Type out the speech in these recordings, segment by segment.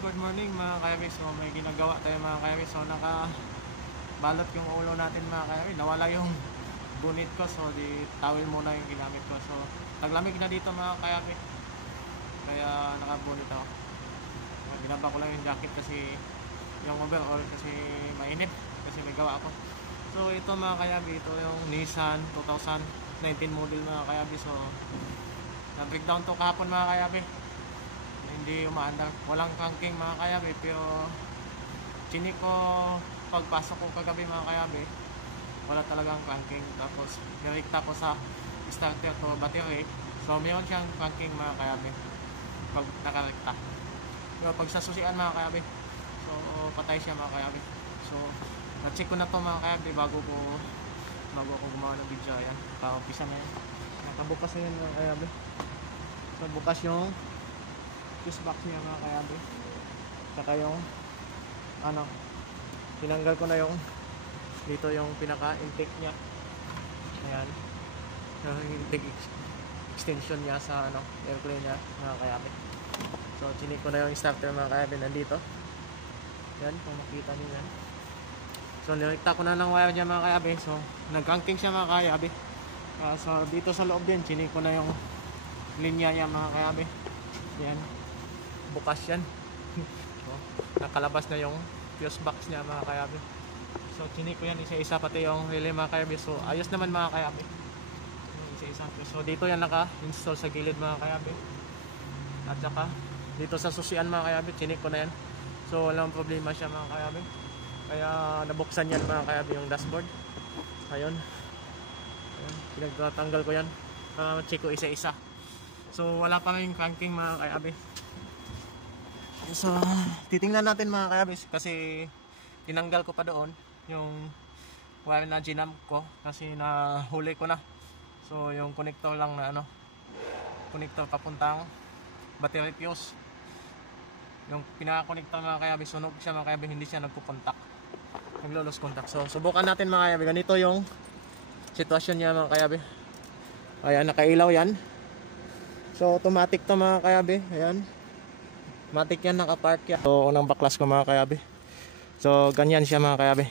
good morning mga kayabis. So may ginagawa tayo mga kayabis. So nakabalot yung ulo natin mga kayabis. Nawala yung bunit ko, so di towel muna yung ginamit ko. So naglamig na dito mga kayabis, kaya nakabunit ako. Ginaba ko lang yung jacket kasi yung overall kasi mainit kasi may gawa ako. So ito mga kayabi, ito yung Nissan 2019 model mga kayabi. So nag-breakdown to kahapon mga kayabi, hindi umaandar, walang cranking mga kayabi, pero chinik ko pagpasok ko kagabi mga kayabi, wala talagang cranking. Tapos nirekta ko sa starter to battery, so mayroon siyang cranking mga kayabi pag nakarekta. Pero pag sa susian mga kayabi, so patay siya mga kayabi. So na-check ko na to mga kayabi bago ako gumawa ng video. Ayan, pa-umpisa na yan, nakabukas na yan mga kayabi. So bukas yung fuse box niya mga kayabi, saka yung tinanggal ko na yung dito yung pinaka intake niya. Ayan, yung intake extension niya sa airplane niya mga kayabi. So chinik ko na yung starter mga kayabi, nandito yan kung makita niyo yan. So nirekta ko na ng wire niya mga kayabi. So nag-cranking siya mga kayabi. So dito sa loob din chinik ko na yung linya niya mga kayabi. Yan, bukas yan. So, nakalabas na yung fuse box niya mga kayabi. So chinik ko yan isa-isa, pati yung relay mga kayabi. So ayos naman mga kayabi, isa-isa. So dito yan naka-install sa gilid mga kayabi, at saka dito sa susian mga kayabi, chinik ko na yan. So walang problema siya mga kayabi, kaya nabuksan yan mga kayabi yung dashboard. Ayun, pinagtatanggal ko yan, check ko isa-isa. So wala pa rin cranking mga kayabi. So titingnan natin mga kayabi, kasi tinanggal ko pa doon yung wire na ginamp ko kasi nahuli ko na. So yung connector lang na connector papuntang battery fuse, yung pinaka-connector mga kayabi, sunog siya mga kayabi, hindi siya nagpo-contact, naglo-lose contact. So subukan natin mga kayabi, ganito yung sitwasyon niya mga kayabi. Ayan, nakailaw yan. So automatic to mga kayabi. Ayan, automatic yan, naka-park yan. So unang baklas ko mga kayabi. So ganyan siya mga kayabi.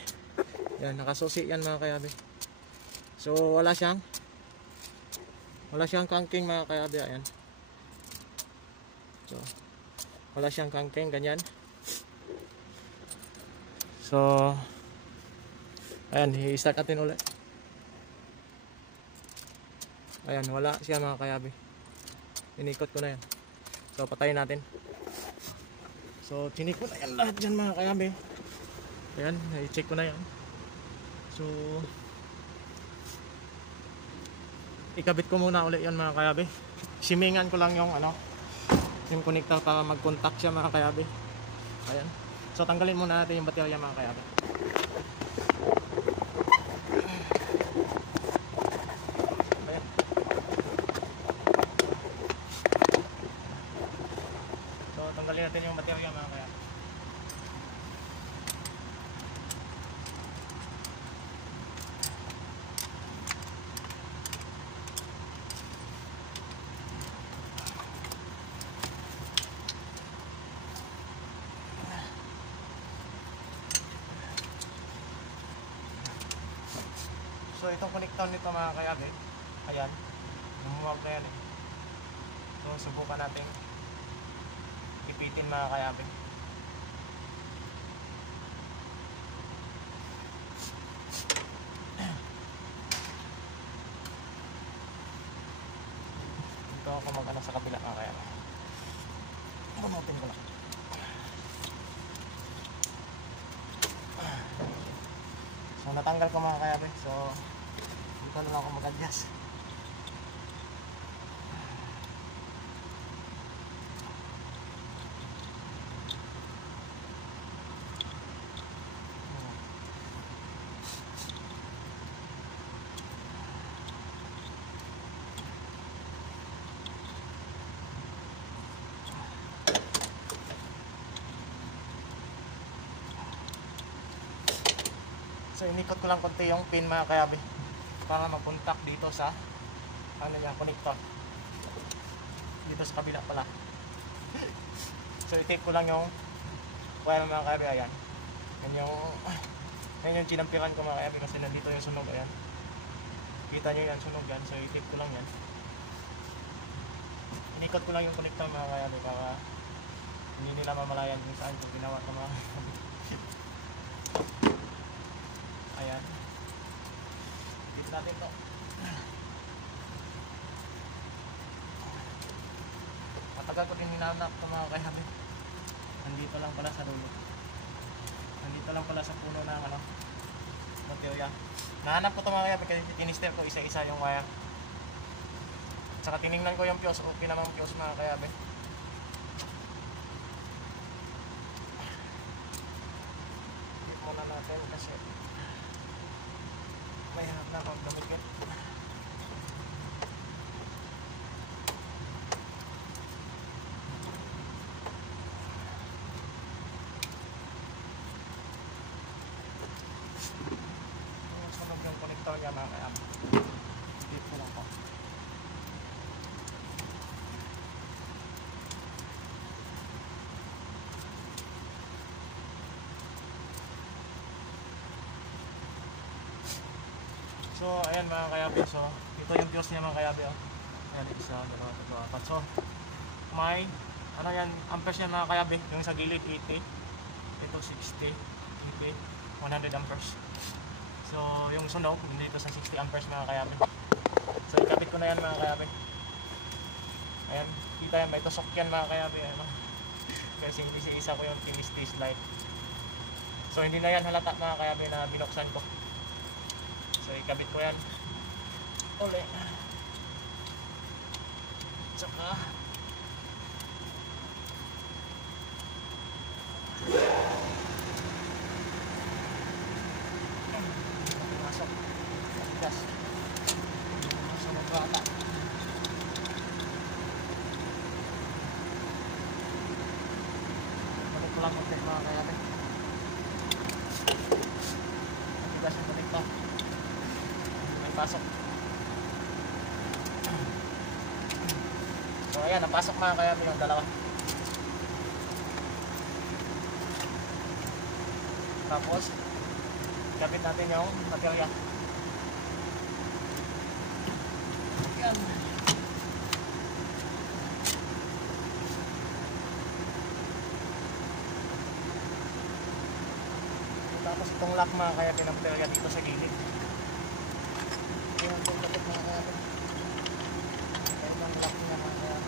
Yan, nakasusi yan mga kayabi. So wala siyang cranking mga kayabi. Ayan, so wala siyang cranking, ganyan. So ayan, i-start natin ulit. Ayan, wala siya mga kayabi, inikot ko na yan. So patayin natin. So chinik ko na yan lahat dyan mga kayabi. Ayan, i-check ko na yan. So ikabit ko muna ulit yan mga kayabi. Simingan ko lang yung yung connector para mag-contact siya mga kayabi. Ayan, so tanggalin muna natin yung baterya mga kayabi. Ayan, so tanggalin natin yung baterya mga kayabi. So itong connector nito mga kayabi, ayan, lumuwag na yan eh. So subukan natin ipitin mga kayabi. Dito ako sa kabila mga kayabi. Bunutin ko lang. So natanggal ko mga kayabi. So dito na lang ako mag-adjust. So inikot ko lang konti yung pin mga kayabi para mag-contact dito sa connector. Dito sa kabila pala. So i-tape ko lang yung Kaya mga kayabi, ayan. Yan yung chinampiran ko mga kayabi kasi nandito yung sunog, ayan. Kita nyo yan, sunog yan. So itip ko lang yan. Inikot ko lang yung connector mga kayabi para hindi nila mamalayan kung saan kung ginawa ko mga kayabi. Ayan. Dito natin to. Matagal ko din hinahanap ito mga kayabi. Nandito lang pala sa dulo. Nandito lang pala sa puno ng ano, Monteoya. Nahanap ko ito mga kayabi kasi tinister ko isa-isa yung wire. Saka tiningnan ko yung fuse. Okay naman fuse mga kayabi. Tip muna natin kasi may hanap na akong gamit. Sunog yung connector niya mga kayabi. Tip ko lang po. So, ayan mga kayabi. So, ito yung fuse niya mga kayabi. Oh. Ayan, isa, dalawa, tatlo, apat. So, may, ano yan, amperes niya mga kayabi. Yung sa gilid, 80. Ito, 60, 80, 100 amperes. So, yung sunog, dito sa 60 amperes mga kayabi. So, ikabit ko na yan mga kayabi. Ayan, kita yan, may tusok yan mga kayabi. Ano? Kasi hindi si isa ko yung tinis-tis light. So, hindi na yan halata mga kayabi na binuksan ko. So ikabit ko yan uli. Tsaka masok gas sunog bata. Balik ko lang konti mga kayabi. Gas yung balik ko. Pasok. So ayan, napasok mga kayabi yung dalawa. Tapos gabit natin yung baterya. Ayan. Tapos itong lock mga kayabi ng baterya dito sa gilid. Yung pagkabit mga kayabi. Kaya yung lock niya mga kayabi.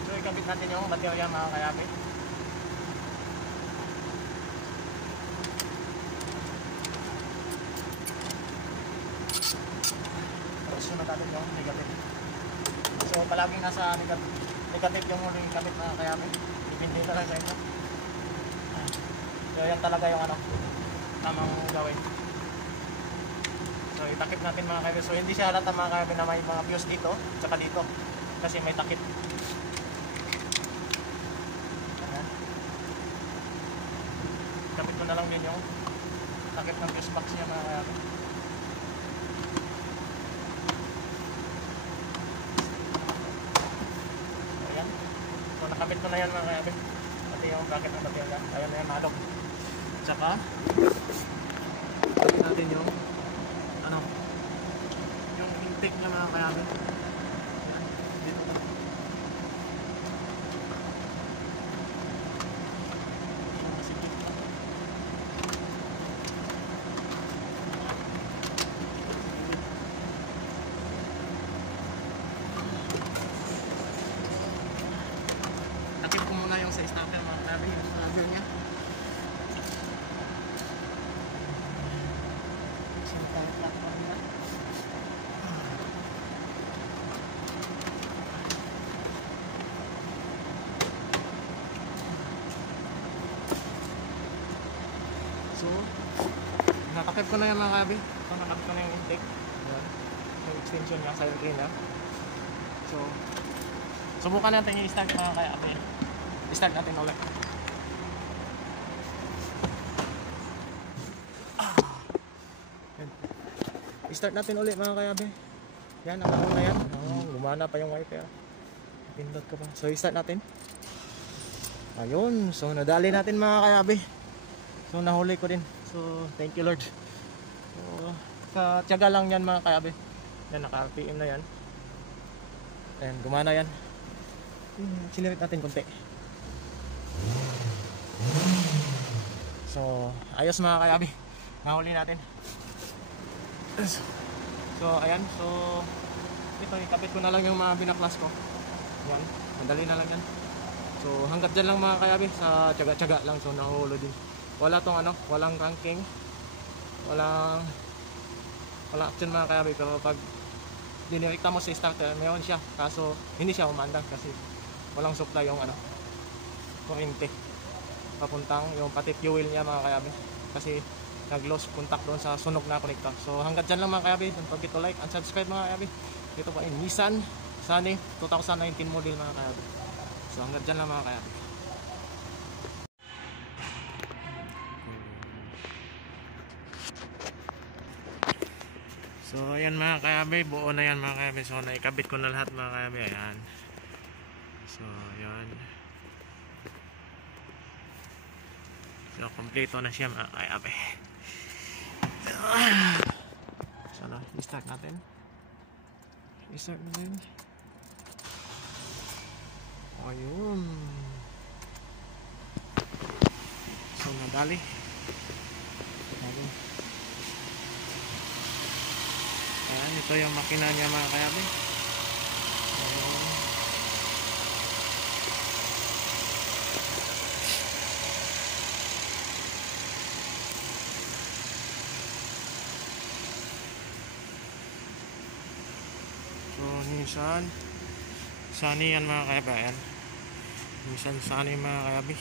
So ikabit natin yung baterya mga kayabi. Sunod natin yung negative. So palaging nasa negative yung huling kabit mga kayabi. Depende na lang sa inyo. So yan talaga yung ano, tamang gawin. So itakip natin mga kayabi. So hindi siya halata mga kayabi na may mga fuse dito tsaka dito. Kasi may takip. Ayan. Kapit ko na lang din yung takip ng fuse box niya mga kayabi. Nakabit ko na yan mga kayabi. Pati yung bracket ng baterya. Ayun na yan malog. Tsaka kapit natin yung ano, yung intake niya mga kayabi. Yan. Dito ko. Masikip na. Takip ko muna yung sa starter mga kayabi, yung starter niya. So, natakip ko na yan mga kayabi. So, nakabit ko na yung intake. Ayan. Yung extension niya, silent green niya. So, Subukan natin i-start mga kayabi. I-start natin ulit. I-start natin ulit mga kayabi. Yan, nakaon na yan. Gumana pa yung wifi. Pindot ka pa. So i-start natin. Ayun, so nadali natin mga kayabi. So nahuli ko din. So thank you Lord. So sa tiyaga lang yan mga kayabi. Yan, naka-RPM na yan. Ayan, gumana yan. Accelerate natin konti. So ayos mga kayabi. Nahuli natin. So ayan, so ito, ikabit ko na lang yung mga binaklas ko. Yan, madali na lang yan. So hanggat dyan lang mga kayabi, sa tiyaga-tiyaga lang. So nahulo din. Wala tong ano, walang ranking, walang action mga kayabi. Pero pag dinirekta mo sa starter, mayroon siya, kaso hindi siya umandang kasi walang supply yung ano, kuryente papuntang yung pati fuel niya mga kayabi, kasi nag-lost contact doon sa sunog na connector. So hanggat dyan lang mga kayabi. Don't forget to like and subscribe mga kayabi. Dito pa in Nissan Sunny 2019 model mga kayabi. So hanggat dyan lang mga kayabi. So ayan mga kayabi, buo na yan mga kayabi. So naikabit ko na lahat mga kayabi. Ayan. So ayan. So kompleto na siya mga kayabi. So na, i-start natin. I-start natin. Ayun. So nadali. Ayan, ito yung makina niya mga kayabi. Ayun. So Nissan Sunny yan mga kayabi. Ayan, Nissan Sunny mga kayabi.